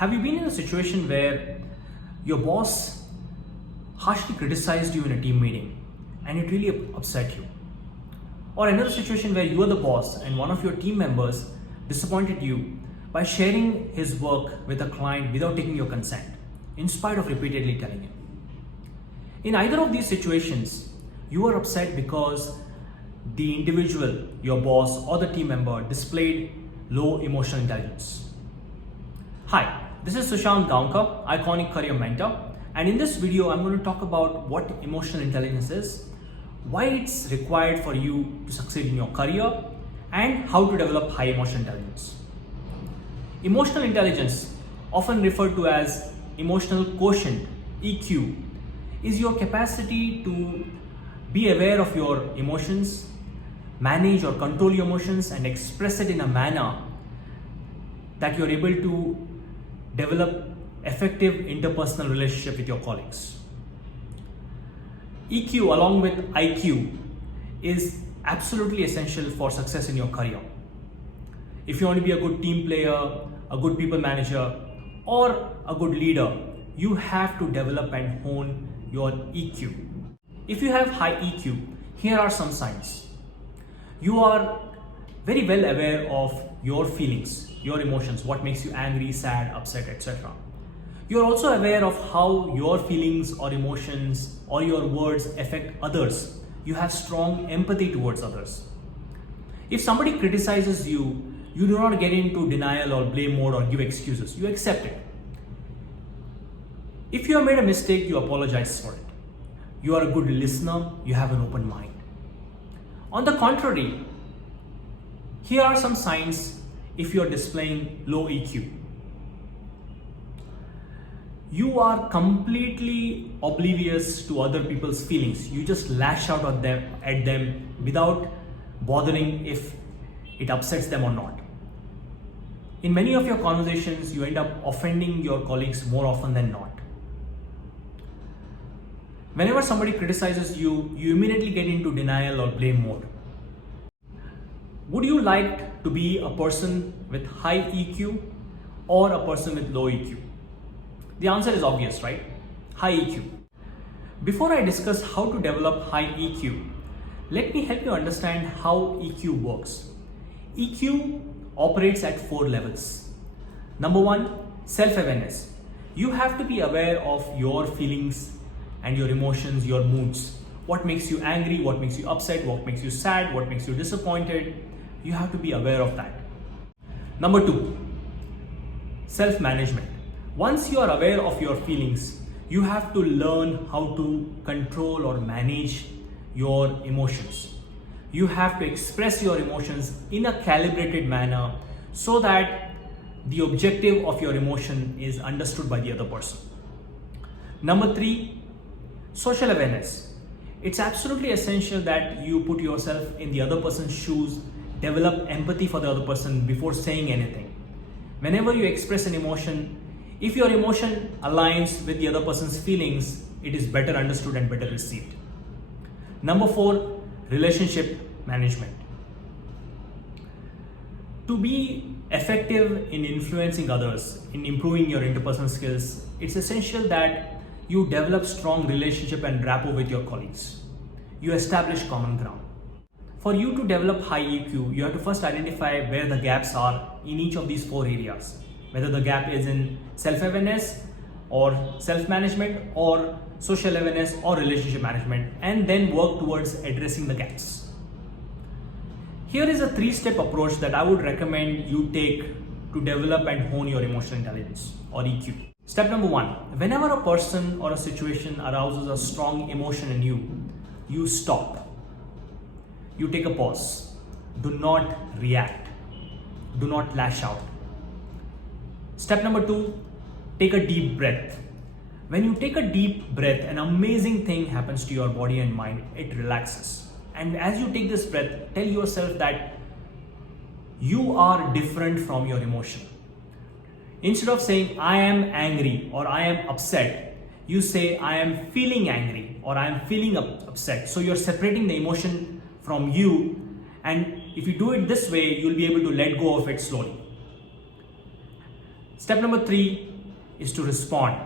Have you been in a situation where your boss harshly criticized you in a team meeting and it really upset you? Or another situation where you are the boss and one of your team members disappointed you by sharing his work with a client without taking your consent, in spite of repeatedly telling him. In either of these situations, you are upset because the individual, your boss or the team member, displayed low emotional intelligence. Hi, this is Sushant Gaonkar, iconic career mentor, and in this video I'm going to talk about what emotional intelligence is, why it's required for you to succeed in your career, and how to develop high emotional intelligence. Emotional intelligence, often referred to as emotional quotient, EQ, is your capacity to be aware of your emotions, manage or control your emotions, and express it in a manner that you're able to develop effective interpersonal relationship with your colleagues. EQ along with IQ is absolutely essential for success in your career. If you want to be a good team player, a good people manager, or a good leader, you have to develop and hone your EQ. If you have high EQ, here are some signs. You are very well aware of your feelings, your emotions, what makes you angry, sad, upset, etc. You're also aware of how your feelings or emotions or your words affect others. You have strong empathy towards others. If somebody criticizes you, you do not get into denial or blame mode or give excuses. You accept it. If you have made a mistake, you apologize for it. You are a good listener, you have an open mind. On the contrary, here are some signs if you are displaying low EQ. You are completely oblivious to other people's feelings. You just lash out at them without bothering if it upsets them or not. In many of your conversations, you end up offending your colleagues more often than not. Whenever somebody criticizes you, you immediately get into denial or blame mode. Would you like to be a person with high EQ or a person with low EQ? The answer is obvious, right? High EQ. Before I discuss how to develop high EQ, let me help you understand how EQ works. EQ operates at 4 levels. Number 1, self-awareness. You have to be aware of your feelings and your emotions, your moods. What makes you angry, what makes you upset, what makes you sad, what makes you disappointed. You have to be aware of that. Number 2, self-management. Once you are aware of your feelings, you have to learn how to control or manage your emotions. You have to express your emotions in a calibrated manner so that the objective of your emotion is understood by the other person. Number 3, social awareness. It's absolutely essential that you put yourself in the other person's shoes, develop empathy for the other person before saying anything. Whenever you express an emotion, if your emotion aligns with the other person's feelings, it is better understood and better received. Number 4, relationship management. To be effective in influencing others, in improving your interpersonal skills, it's essential that you develop strong relationship and rapport with your colleagues. You establish common ground. For you to develop high EQ, you have to first identify where the gaps are in each of these 4 areas. Whether the gap is in self-awareness or self-management or social awareness or relationship management, and then work towards addressing the gaps. Here is a 3-step approach that I would recommend you take to develop and hone your emotional intelligence or EQ. Step number 1, whenever a person or a situation arouses a strong emotion in you, you stop. You take a pause. Do not react. Do not lash out. Step number 2, take a deep breath. When you take a deep breath, an amazing thing happens to your body and mind. It relaxes. And as you take this breath, tell yourself that you are different from your emotion. Instead of saying, I am angry or I am upset, you say, I am feeling angry or I am feeling upset. So you're separating the emotion from you, and if you do it this way, you'll be able to let go of it slowly. Step number 3 is to respond.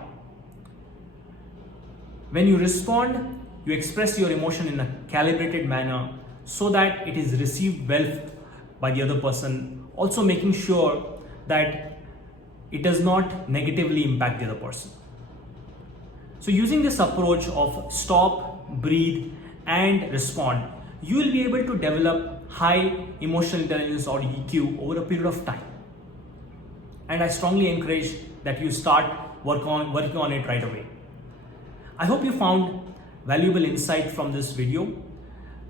When you respond, you express your emotion in a calibrated manner so that it is received well by the other person, also making sure that it does not negatively impact the other person. So using this approach of stop, breathe, and respond, you will be able to develop high emotional intelligence or EQ over a period of time. And I strongly encourage that you start working on it right away. I hope you found valuable insight from this video.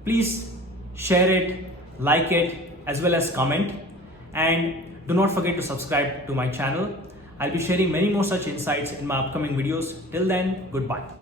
Please share it, like it, as well as comment, and do not forget to subscribe to my channel. I'll be sharing many more such insights in my upcoming videos. Till then, goodbye.